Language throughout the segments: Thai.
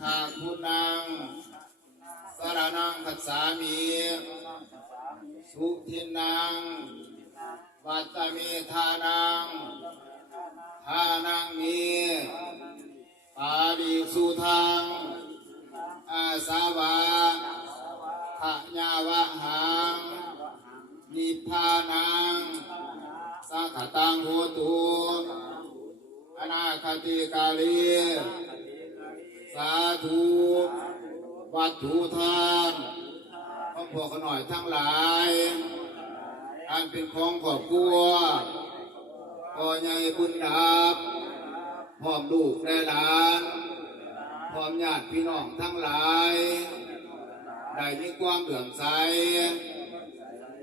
คาคุณังสารนังคัจฉามิสุทินังวัตมิทานังทานังมีปาริสุทังอาสาวะขะญาวะหังนิพพานังสังขตังโหตุอนาคติกาลีาธุวัตถุทานของพวกขน่อยทั้งหลาย อันเป็นของครอบครัวก็ใหญ่บุญดับพร้อมลูกและหลานพร้อมญาติพี่น้องทั้งหลาย ได้มีความเลื่อมใส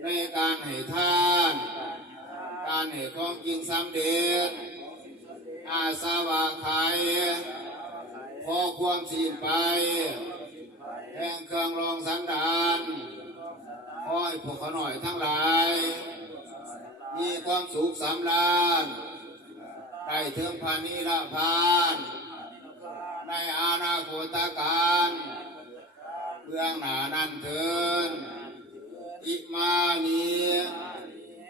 ในการให้ทาน การให้ของกินสำเร็จอาสาวะไขาย ความสีนไป แห่งเครื่องรองสันดานขอให้พวกเขาหน่อยทั้งหลาย มีความสุขสำราญได้ถึงพานิละพาน ในอนาโคตการเบื้องหน้านั้นเถินอิมานี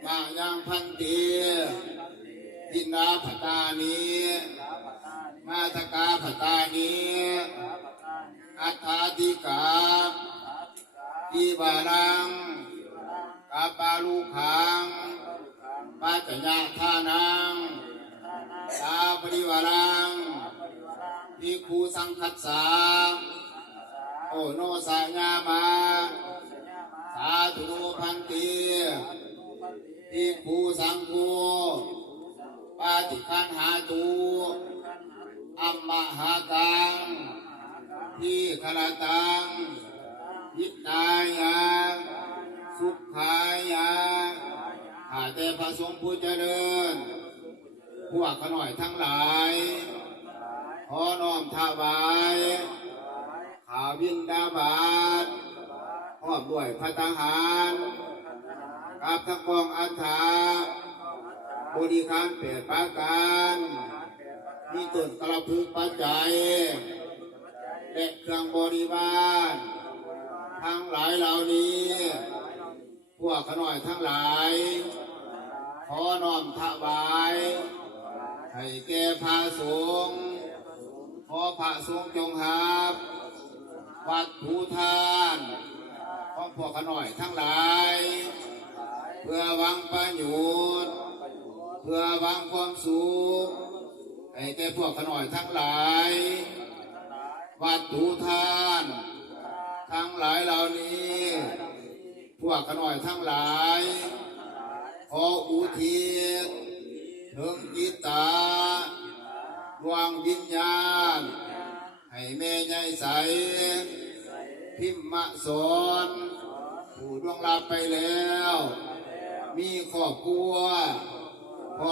มายังพันตีทินาภตานีมาตกาภตานี อัฏฐาธิกาทีบารังกาปาลูขังปัจจญาทานังสาปริวารังพิกขุสังคัสสาโอโนสาญญามาสาธุพันติทิภูสังคูปาติคันหาตูอัมมหากัง ที่ขลตังยิตายา สุขายาข้าแต่พระสงฆ์ผู้เจริญ พวกขน่อยทั้งหลาย ขอน้อมถวายขาวินดาบาตพร้อมด้วยพระทหารกับทั้งกองอาถาบริการเปลี่ยนปราการ มีต้นกระพึกปัจจัย และเครื่องบริวารทั้งหลายเหล่านี้ พวกขน่อยทั้งหลาย ขอน้อมถวายให้แก่พระสงฆ์ขอพระสงฆ์จงหับวัดภูทานของพวกขน่อยทั้งหลาย เพื่อวังประโยชน์เพื่อวังความสุขให้แก่พวกขน่อยทั้งหลาย วัดภูทาน ทั้งหลายเหล่านี้ พวกขน่อยทั้งหลายขออุทิศถึงจิตตาดวงวิญญาณ ให้แม่ใหญ่ใส พิมมะสอนผู้ดวงลับไปแล้ว มีครอบครัวพอ